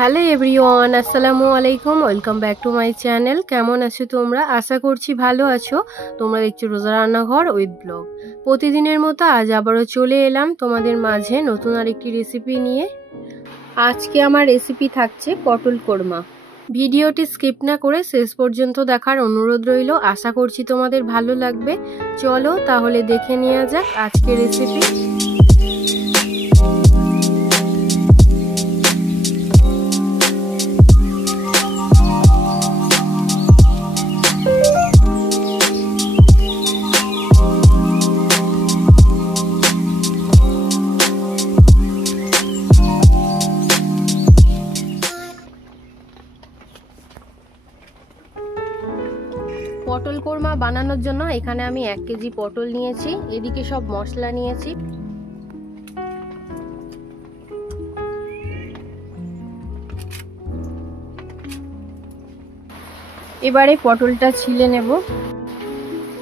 Hello everyone, আসসালামু আলাইকুম। Welcome back to my channel. কেমন আছো তোমরা? আশা করছি ভালো আছো। তোমরা দেখছো রোজা রান্নাঘর উইথ ব্লগ। প্রতিদিনের মতো আজ আবারও চলে এলাম তোমাদের মাঝে নতুন আরেকটি রেসিপি নিয়ে। আজকে আমার রেসিপি থাকছে পটল কোরমা। ভিডিওটি স্কিপ না করে শেষ পর্যন্ত দেখার অনুরোধ রইল। আশা করছি তোমাদের ভালো লাগবে। চলো তাহলে দেখে নেওয়া যাক আজকের রেসিপি। পটল কোরমা বানানোর জন্য এখানে আমি 1 কেজি পটল নিয়েছি। এদিকে সব মশলা নিয়েছি। এবারে পটলটা ছিলে নেব।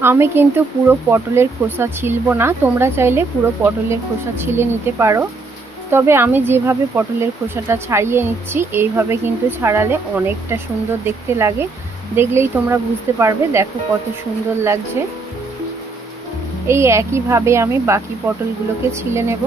আমি কিন্তু পুরো পটলের খোসা ছিলবো না, তোমরা চাইলে পুরো পটলের খোসা ছিলে নিতে পারো। তবে আমি যেভাবে পটলের খোসাটা ছাড়িয়ে নিচ্ছি এইভাবে কিন্তু ছাড়ালে অনেকটা সুন্দর দেখতে লাগে। দেখলেই তোমরা বুঝতে পারবে, দেখো কত সুন্দর লাগছে। এই একইভাবে আমি বাকি পটলগুলোকে ছিলে নেব।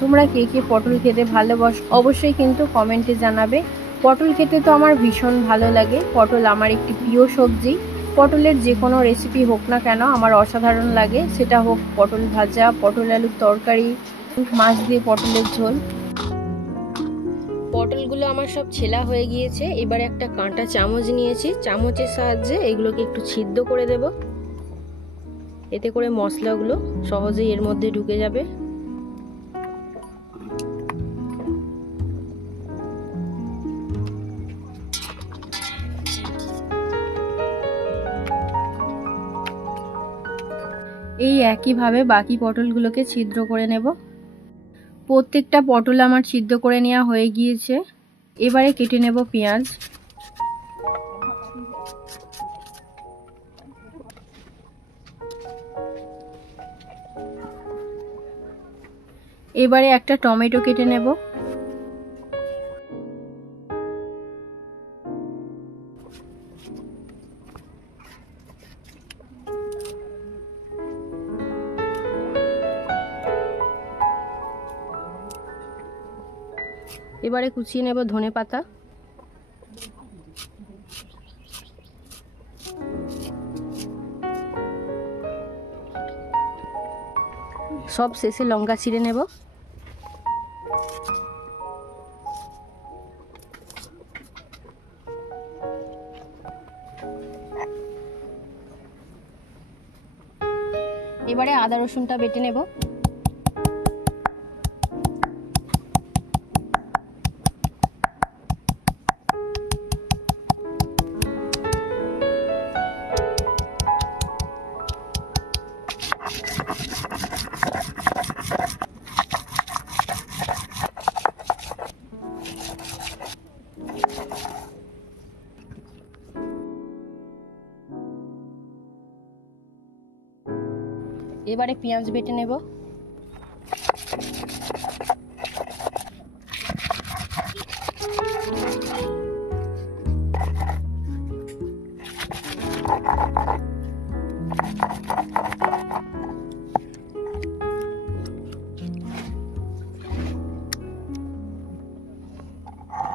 তোমরা কে কে পটল খেতে ভালোবাসো অবশ্যই কিন্তু কমেন্টে জানাবে। পটল খেতে তো আমার ভীষণ ভালো লাগে। পটল আমার একটি প্রিয় সবজি। পটলের যে কোনো রেসিপি হোক না কেন আমার অসাধারণ লাগে। সেটা হোক পটল ভাজা, পটল আলুর তরকারি, মাছ দিয়ে পটলের ঝোল। পটলগুলো আমার সব ছেলা হয়ে গিয়েছে। এবারে একটা কাঁটা চামচ নিয়েছি, চামচের সাহায্যে এগুলোকে একটু ছিদ্র করে দেব। এতে করে মশলাগুলো সহজেই এর মধ্যে ঢুকে যাবে। এই একইভাবে বাকি পটলগুলোকে ছিদ্র করে নেব। প্রত্যেকটা পটল আমার ছিদ্র করে নেওয়া হয়ে গিয়েছে। এবারে কেটে নেব পেঁয়াজ। এবারে একটা টমেটো কেটে নেব। এবারে কুচিয়ে নেব ধনেপাতা। সব শেষে লঙ্কা ছিঁড়ে নেব। এবারে আদা রসুনটা বেটে নেব। এবারে পেঁয়াজ বেটে নেব।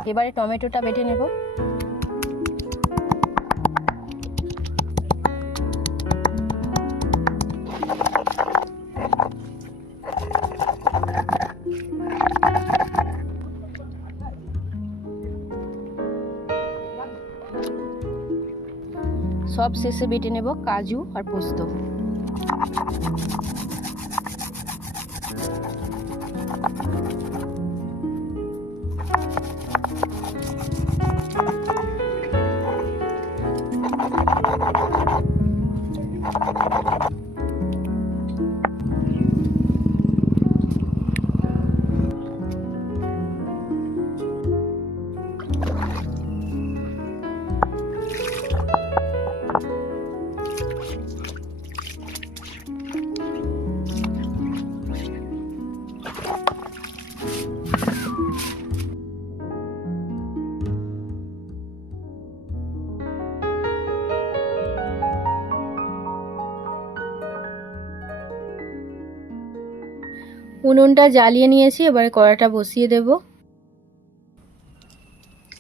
এবারে টমেটোটা বেটে নেব। সব শেষে বেটে নেব কাজু আর পোস্ত। উনুনটা জ্বালিয়ে নিয়েছি, এবারে কড়াটা বসিয়ে দেব।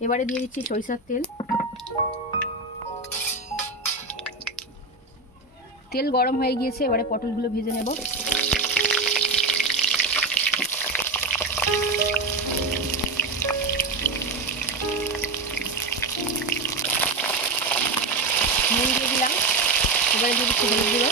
এবারে দিয়ে দিচ্ছি সরিষার তেল। তেল গরম হয়ে গিয়েছে, এবারে পটলগুলো ভেজে নেব। নুন দিয়ে দিলাম, এবারে দিয়ে দিচ্ছি হলুদ গুঁড়ো।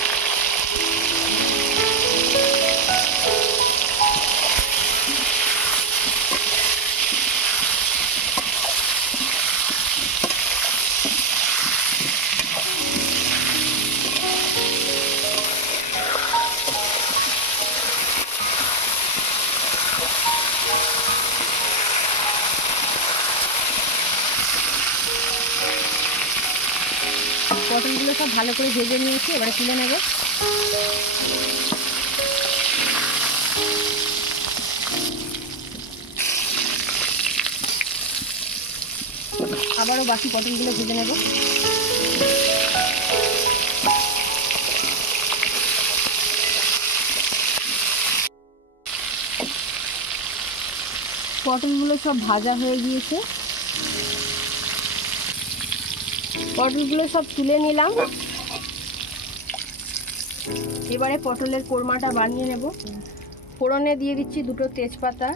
পটলগুলো সব ভালো করে ভেজে নিয়েছি, এবারে তুলে নেব। আবারও বাকি পটলগুলো ভেজে নেব। পটলগুলো সব ভাজা হয়ে গিয়েছে, পটলগুলো সব তুলে নিলাম। এবারে পটলের কোরমাটা বানিয়ে নেব। ফোড়নে দিয়ে দিচ্ছি দুটো তেজপাতা,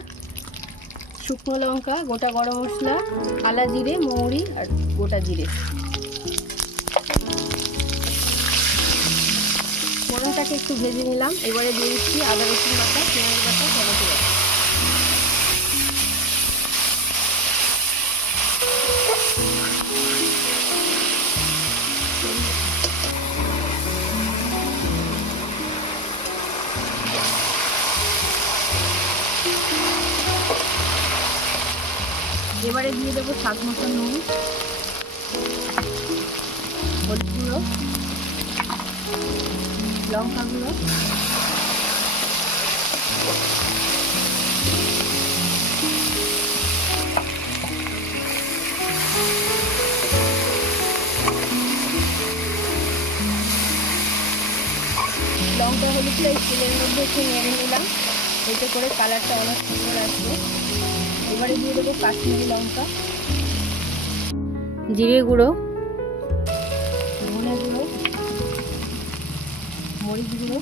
শুকনো লঙ্কা, গোটা গরম মশলা, কালা জিরে, মৌরি আর গোটা জিরে। ফোড়নটাকে একটু ভেজে নিলাম। এবারে দিয়ে দিচ্ছি আদা রসুন বাটা, পেঁয়াজ বাটা, টমেটো বাটা। এবারে দিয়ে দেবো স্বাদ মতো নুন, হলুদ গুঁড়ো, লঙ্কা গুঁড়ো, লঙ্কা হলুদটা এই তেলের মধ্যে একটু নেড়ে নিলাম, এতে করে কালারটা অনেক সুন্দর আসবে। এবারে দিয়ে দেবো কাশ্মীরি লঙ্কা, জিরে গুঁড়ো, ধনে গুঁড়ো, মরিচ গুঁড়ো,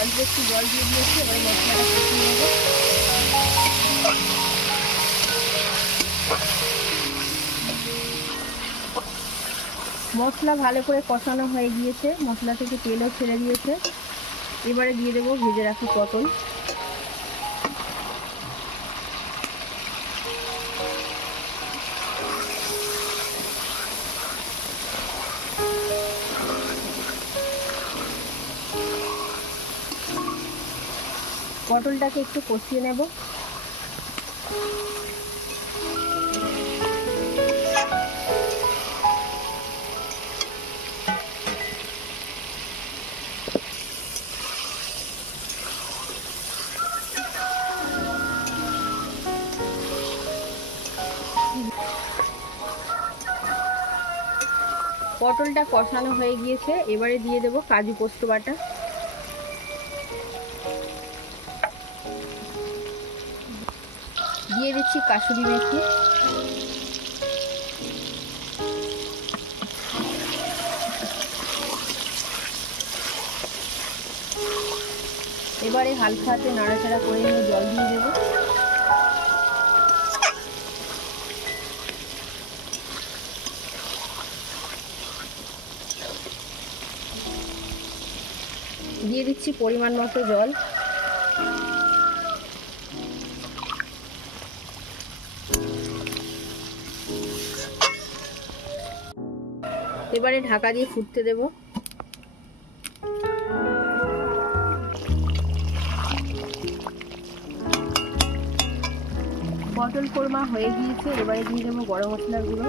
অল্প একটু জল দিয়ে দিয়েছি। এবারে মশলাটা কষিয়ে নেব। মশলা ভালো করে কষানো হয়ে গিয়েছে, মশলা থেকে তেলও ছেড়ে দিয়েছে। এবারে দিয়ে দেবো ভেজে রাখা পটল। পটলটাকে একটু কষিয়ে নেব। পটলটা কষানো হয়ে গিয়েছে, এবারে দিয়ে দেবো কাজু পোস্ত বাটা। দিয়ে দিচ্ছি কাসুরি মেথি, এবারে হালকা হাতে নাড়াচাড়া করে নিয়ে জল দিয়ে দেবো। দিয়ে দিচ্ছি পরিমাণ মতো জল। এবারে ঢাকা দিয়ে ফুটতে দেব। পটল কোরমা হয়ে গিয়েছে, এবারে দিয়ে দেবো গরম মশলার গুঁড়ো,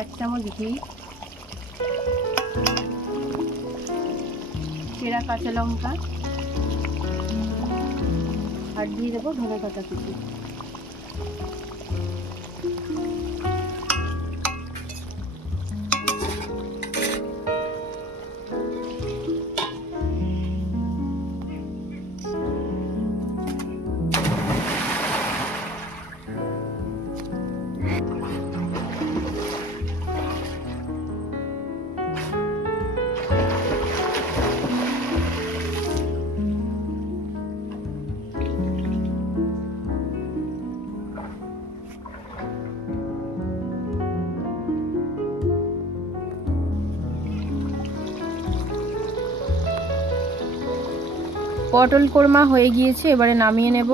1 চামচ ঘি, চেরা কাঁচা লঙ্কা, আর দিয়ে দেবো ধনে পাতা কুচি। পটল কোরমা হয়ে গিয়েছে, এবারে নামিয়ে নেব।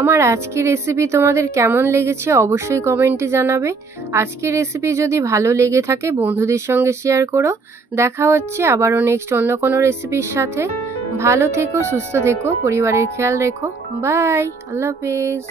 আমার আজকের রেসিপি তোমাদের কেমন লেগেছে অবশ্যই কমেন্টে জানাবে। আজকের রেসিপি যদি ভালো লেগে থাকে বন্ধুদের সঙ্গে শেয়ার করো। দেখা হচ্ছে আবারও নেক্সট অন্য কোনো রেসিপির সাথে। ভালো থেকো, সুস্থ থেকো, পরিবারের খেয়াল রেখো। বাই, আল্লাহ হাফেজ।